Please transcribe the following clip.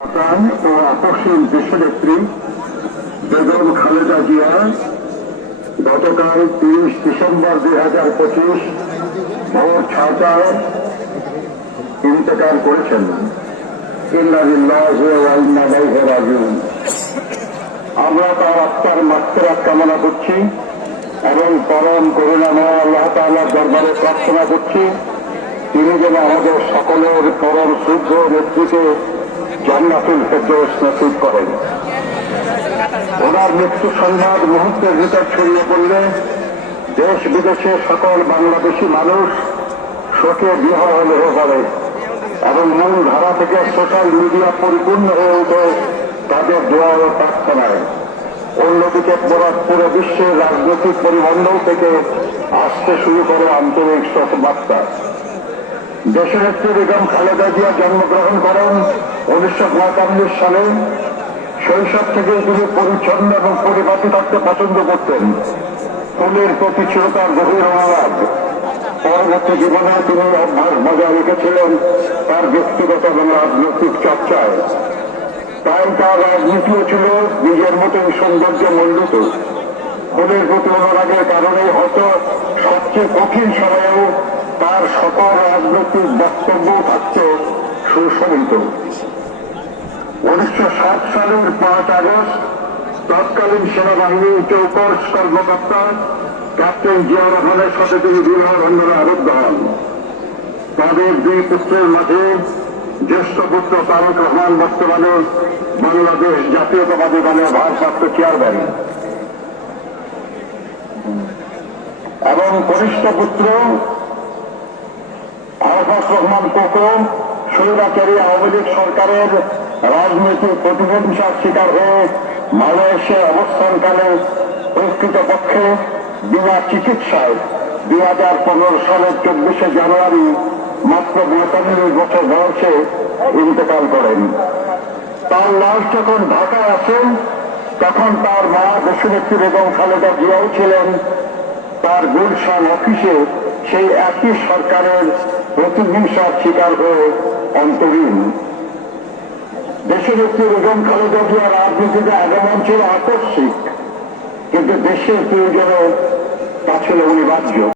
ও আকর্ষণ দেশনেত্রী বেগম খালেদা জিয়া গতকাল 30 ডিসেম্বর 2025 ভোর 6টায় ইন্তেকাল করেছেন। আমরা তার আত্মার মাগফিরাত কামনা করছি এবং পরম করুণাময় আল্লাহ তাআলার দরবারে প্রার্থনা করছি তিনি যেন আমাদের সকলের পরম শুদ্ধ নেত্রীকে জান্নাতুল ফেরদৌস নসিব করেন। ওনার মৃত্যু সংবাদ মুহূর্তের ভিতর ছড়িয়ে পড়লে দেশ বিদেশে সকল বাংলাদেশি মানুষ শোকে বিহ্বল হয়ে পড়ে এবং মূল ধারা থেকে সোশ্যাল মিডিয়া পরিপূর্ণ হয়ে ওঠে তাদের দোয়া ও প্রার্থনায়। অন্যদিকে পুরো বিশ্বের রাজনৈতিক পরিমণ্ডল থেকে আসতে শুরু করে আন্তরিক শোকবার্তা। দেশনেত্রী বেগম খালেদা জিয়া জন্মগ্রহণ করেন 1945 সালে। শৈশব থেকে তিনি পরিচ্ছন্ন এবং পরিপাটি থাকতে পছন্দ করতেন। ফুলের প্রতি ছিল তার গভীর অনুরাগ। পরবর্তী জীবনে তিনি অভ্যাস বজায় রেখেছিলেন তার ব্যক্তিগত এবং রাজনৈতিক চর্চায়। তাই তার রাজনীতিও ছিল নিজের মতোই সৌন্দর্য মণ্ডিত। ফুলের প্রতি অনুরাগের কারণে হয়তো সবচেয়ে কঠিন সময়েও তার সকল রাজনৈতিক বক্তব্য থাকত সুশোভিত। 1960 সালের 5 আগস্ট তৎকালীন সেনাবাহিনীর চৌকস কর্মকর্তা ক্যাপ্টেন জিয়াউর রহমানের সাথে তিনি বিবাহ বন্ধনে আবদ্ধ হন। তাদের 2 পুত্রের মাঝে জ্যেষ্ঠ পুত্র তারেক রহমান বর্তমানে বাংলাদেশ জাতীয়তাবাদী দলের ভারপ্রাপ্ত চেয়ারম্যান এবং কনিষ্ঠ পুত্র আরাফাত রহমান কোকো স্বৈরাচারী আওয়ামী লীগ সরকারের রাজনৈতিক প্রতিহিংসার শিকার হয়ে মালয়েশিয়ায় অবস্থানকালে প্রকৃতপক্ষে বিনা চিকিৎসায় 2015 সালের 24 জানুয়ারি মাত্র 42 বছর বয়সে ইন্তেকাল করেন। তার লাশ যখন ঢাকায় আসেন তখন তার মা দেশনেত্রী বেগম খালেদা জিয়াও ছিলেন তার গুলশান অফিসে সেই একই সরকারের প্রতিহিংসার শিকার হয়ে অন্তরীণ। দেশনেত্রী বেগম খালেদা জিয়ার রাজনীতিতে আগমন ছিল আকস্মিক, কিন্তু দেশের প্রয়োজনে তা ছিল অনিবার্য।